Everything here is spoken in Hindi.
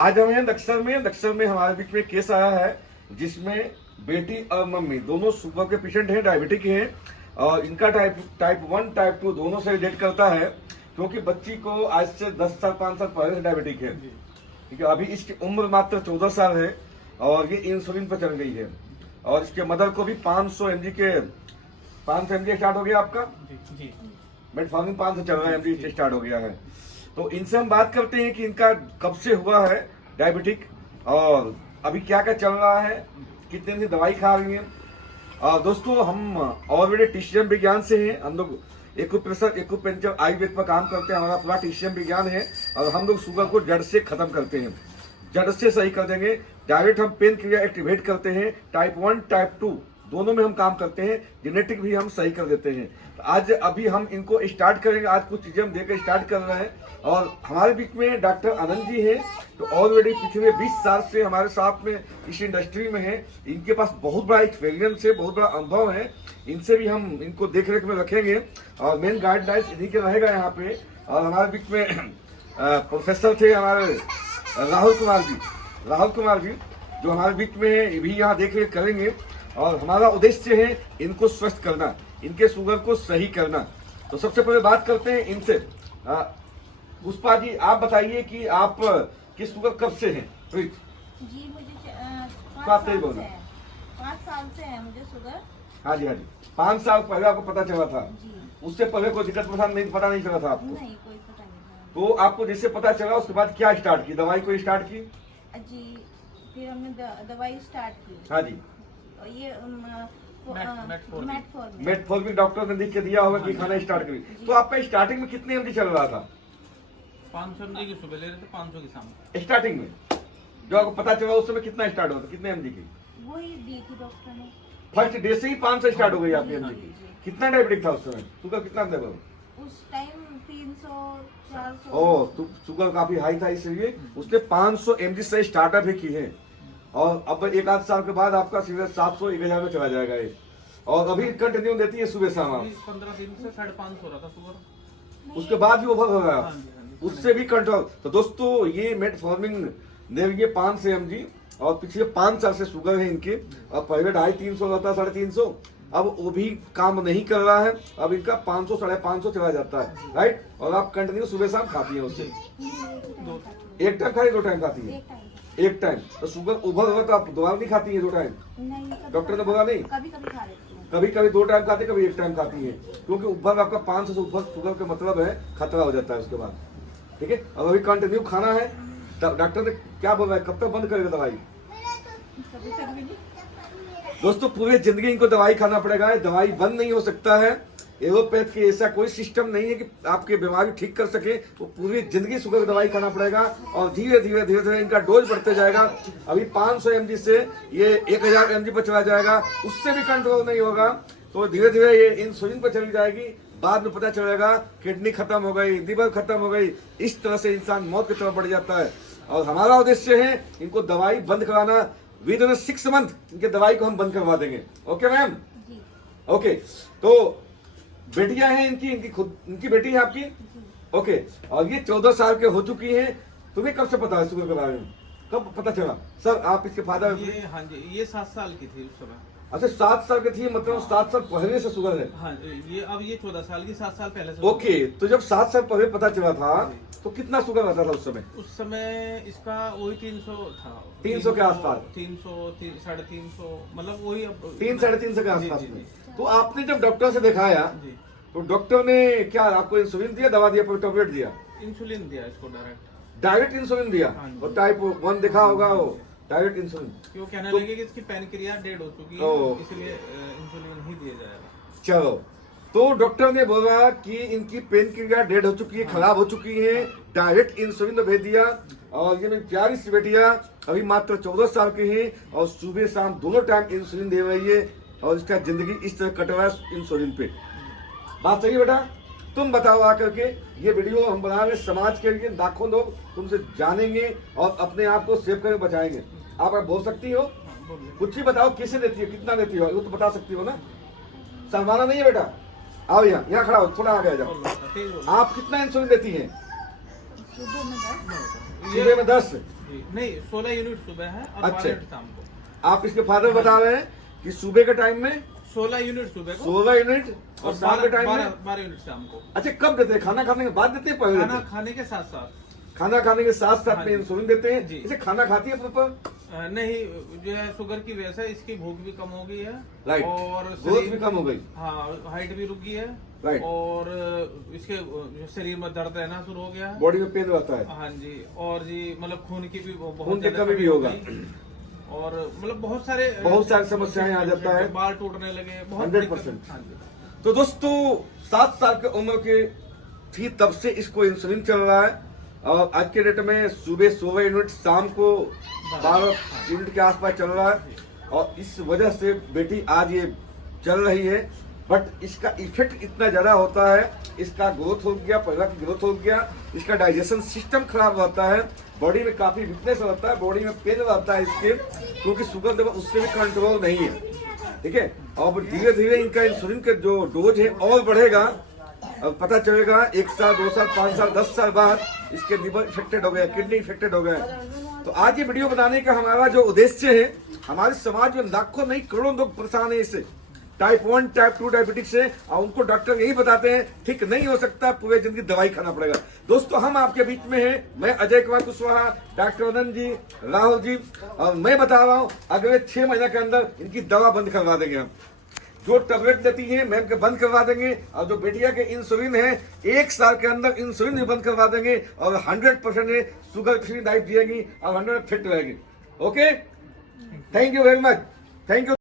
आज हम हैं दक्षर में हमारे बीच में केस आया है जिसमें बेटी और मम्मी दोनों शुगर के पेशेंट हैं, डायबिटिक हैं और इनका टाइप 1 टाइप 2 दोनों से रिलेट करता है क्योंकि बच्ची को आज से 10 साल 5 साल पहले से डायबिटिक है। ठीक है, अभी इसकी उम्र मात्र 14 साल है और ये इंसुलिन पर चल गई है और इसके मदर को भी 500 mg स्टार्ट हो गया आपका जी। मेटफॉर्मिन 500 चल रहा है mg स्टार्ट हो गया है। तो इनसे हम बात करते हैं कि इनका कब से हुआ है डायबिटिक और अभी क्या क्या चल रहा है, कितने दिन दवाई खा रही हैं। दोस्तों हम ऑलरेडी टीसीएम विज्ञान से हैं, हम लोग एक्यूप्रेशर आयुर्वेद पर काम करते हैं, हमारा पूरा टीसीएम विज्ञान है और हम लोग शुगर को जड़ से खत्म करते हैं, जड़ से सही कर देंगे। डायरेक्ट हम पेन क्रिया एक्टिवेट करते हैं, टाइप 1 टाइप 2 दोनों में हम काम करते हैं, जेनेटिक भी हम सही कर देते हैं। तो आज अभी हम इनको स्टार्ट करेंगे, आज कुछ चीजें हम देकर स्टार्ट कर रहे हैं और हमारे बीच में डॉक्टर आनंद जी हैं तो ऑलरेडी पिछले 20 साल से हमारे साथ में इस इंडस्ट्री में है। इनके पास बहुत बड़ा एक्सपीरियंस है, बहुत बड़ा अनुभव है, इनसे भी हम इनको देख रेख में रखेंगे और मेन गाइडलाइंस इन्हीं के रहेगा यहाँ पे। और हमारे बीच में प्रोफेसर थे हमारे राहुल कुमार जी जो हमारे बीच में भी यहाँ देख रेख करेंगे और हमारा उद्देश्य है इनको स्वस्थ करना, इनके शुगर को सही करना। तो सबसे पहले बात करते हैं इनसे। पुष्पा जी आप बताइए कि आप किस शुगर कब से हैं? प्लीज जी मुझे 5 साल से है मुझे शुगर। हाँ जी 5 साल पहले आपको पता चला था? जी। उससे पहले कोई दिक्कत पता नहीं चला था आपको? नहीं, कोई पता नहीं था। तो आपको जैसे पता चला उसके बाद क्या स्टार्ट की, दवाई को स्टार्ट की? जी फिर हमने दवाई स्टार्ट की। हाँ जी, और ये मेटफॉर्मिन डॉक्टर ने लिख के दिया होगा कि खाना स्टार्ट करी। तो आपका स्टार्टिंग में कितने mg चल रहा था? 500 mg की सुबह ले रहे थे, 500 की शाम। स्टार्टिंग में जो आपको पता चला उस समय कितना स्टार्ट हुआ था, कितने mg की? वही दी थी डॉक्टर ने। फर्स्ट डे से ही 500 स्टार्ट हो गई आपकी mg की। जी। कितना डायबिटिक था उस समय? शुगर कितना था? उस टाइम 300 400। ओ तो शुगर काफी हाई था, इसलिए उसने 500 mg से स्टार्टअप ही की है और अब एक आध साल के बाद आपका सीधे 700 1000 में चला जाएगा ये और अभी कंटिन्यू देती है सुबह शाम आप। 15 दिन से 550 हो रहा था शुगर, उसके बाद भी ओवर हो रहा हाँ है, जी। उससे भी कंट्रोल। तो दोस्तों ये मेटफॉर्मिन दे रही है 500 mg और पिछले 5 साल से शुगर है इनके और पहले 250 रहता 350, अब वो भी काम नहीं कर रहा है, अब इनका 500 550 चला जाता है, राइट। और आप कंटिन्यू सुबह शाम खाती हैं उससे? एक टाइम खाती, 2 टाइम खाती है? एक टाइम। तो शुगर उभर हुआ तो आप दोबारा नहीं खाती है 2 टाइम? नहीं, डॉक्टर ने बोला नहीं? कभी कभी खा लेती हूँ। कभी 2 टाइम खाते, कभी 1 टाइम खाती है, क्योंकि ऊपर आपका 500 से ऊपर शुगर का मतलब है खतरा हो जाता है उसके बाद। ठीक है, अब अभी कंटिन्यू खाना है। तब डॉक्टर ने क्या बोला है, कब तक बंद करेगा दवाई? कभी कभी नहीं। दोस्तों पूरी जिंदगी इनको दवाई खाना पड़ेगा, दवाई बंद नहीं हो सकता है। एलोपैथ के ऐसा कोई सिस्टम नहीं है कि आपकी बीमारी ठीक कर सके, वो पूरी जिंदगी शुगर की दवाई खाना पड़ेगा और धीरे धीरे इनका डोज बढ़ते जाएगा। अभी 500 mg से ये 1000 mg पर चला जाएगा, उससे भी कंट्रोल नहीं होगा तो धीरे धीरे ये इंसुलिन पर चली जाएगी। बाद में पता चलेगा किडनी खत्म हो गई, लिवर खत्म हो गई, इस तरह से इंसान मौत की तरफ बढ़ जाता है। और हमारा उद्देश्य है इनको दवाई बंद कराना, विद इन 6 मंथ इनके दवाई को हम बंद करवा देंगे। Okay ma'am? ओके, तो बेटियां हैं इनकी बेटी है आपकी? ओके, और ये 14 साल के हो चुकी हैं। तुम्हें कब से पता है शुगर के बारे में, कब पता चला? सर आप इसके फादर? ये हाँ जी, ये 7 साल की थी उस समय। अच्छा 7 साल की थी, मतलब 7 साल पहले से शुगर है? हाँ ये अब ये 14 साल की, 7 साल पहले से। ओके, तो जब 7 साल पहले पता चला था तो कितना शुगर रहता था उस समय? उस समय इसका वही 300 था, 300 के आसपास? 300 350, मतलब वही 3 साढ़े 300 के आसपास जी, में। जी। तो आपने जब डॉक्टर से दिखाया जी। तो डॉक्टर ने क्या आपको इंसुलिन दिया, दवा दिया, टैबलेट दिया? इंसुलिन दिया इसको डायरेक्ट इंसुलिन दिया। हाँ जी। और टाइप 1 देखा होगा वो डायरेक्ट इंसुलिन। क्यों कहने तो- लगे कि इसकी पैनक्रिया डेड हो चुकी ओ। है, इसलिए इंसुलिन ही दिया जाएगा। चलो, तो डॉक्टर ने बोला कि इनकी पेन क्रिया डेड हो चुकी है, खराब हो चुकी है, डायरेक्ट इंसुलिन तो भेज दिया। और ये मेरी प्यारी सी बेटिया अभी मात्र 14 साल की है और सुबह शाम दोनों टाइम इंसुलिन दे रही है और इसका जिंदगी इस तरह कट रहा है इंसुलिन पे। बात सही है बेटा? तुम बताओ आकर के, ये वीडियो हम बना रहे समाज के लिए, लाखों लोग तुमसे जानेंगे और अपने आप को सेव करके बचाएंगे। आप बोल सकती हो? बोलिए। कुछ ही बताओ, कैसे देती हो, कितना देती हो, वो तो बता सकती हो ना? शर्माना नहीं है बेटा, आओ यहाँ खड़ा हो, थोड़ा आगे आ जाओ। तेज बोलो। आप कितना इंसुलिन देती हैं? सुबह में 10। सुबह में 10, जी नहीं 16 यूनिट सुबह है और अच्छा। 12 यूनिट शाम को। आप इसके फादर बता रहे हैं कि सुबह के टाइम में 16 यूनिट सुबह को 16 यूनिट और शाम के टाइम में 12 यूनिट शाम को। अच्छा कब देते हैं? खाना खाने के बाद देते हैं, पहले देते खाना हैं? खाने के साथ साथ खाना खाने के साथ साथ हाँ में जी। इंसुलिन देते हैं। जी। इसे खाना खाती है पापा? नहीं जो है शुगर की वजह से इसकी भूख भी कम हो गई है राइट, और ग्रोथ भी कम हो गई। हाँ हाइट भी रुक गई है राइट। और इसके जो शरीर में दर्द रहना शुरू हो गया। बॉडी में पेन रहता है, हाँ जी, और जी मतलब खून की भी बहुत खून की ज्यादा कमी भी होगा। गई। और मतलब बहुत सारे समस्याएं आ जाता है। बाल टूटने लगे, बहुत 100%। दिक्कत। हाँ जी। तो दोस्तों 7 साल की उम्र के थी तब से इसको इंसुलिन चल रहा है और आज के डेट में सुबह 16 यूनिट, शाम को 12 यूनिट के आसपास चल रहा है और इस वजह से बेटी आज ये चल रही है। बट इसका इफेक्ट इतना ज्यादा होता है, इसका ग्रोथ हो गया, पहला की ग्रोथ हो गया, इसका डाइजेशन सिस्टम खराब रहता है, बॉडी में काफी वीकनेस रहता है, बॉडी में पेन रहता है इसके, क्योंकि शुगर लेवल उससे भी कंट्रोल नहीं है। ठीक है, और धीरे धीरे इनका इंसुलिन का जो डोज है और बढ़ेगा। अब पता चलेगा 1 साल 2 साल 5 साल 10 साल बाद इसके लिवर इफेक्टेड हो गया, किडनी इफेक्टेड हो गया। तो आज ये वीडियो बनाने का हमारा जो उद्देश्य है, हमारे समाज में लाखों नहीं करोड़ों लोग परेशान है इससे, टाइप 1 टाइप 2 डायबिटिक्स से, और उनको डॉक्टर यही बताते हैं ठीक नहीं हो सकता, पूरे जिंदगी दवाई खाना पड़ेगा। दोस्तों हम आपके बीच में हैं, मैं अजय कुमार कुशवाहा, डॉक्टर अनंत जी, राहुल जी, और मैं बता रहा हूँ अगले 6 महीने के अंदर इनकी दवा बंद करवा देंगे हम। जो टैबलेट देती है मैम के बंद करवा देंगे, और जो बेटिया के इंसुलिन है 1 साल के अंदर इंसुलिन भी बंद करवा देंगे और 100% शुगर फ्री लाइफ जिएंगी और 100% फिट रहेगी। Okay, thank you very much, thank you.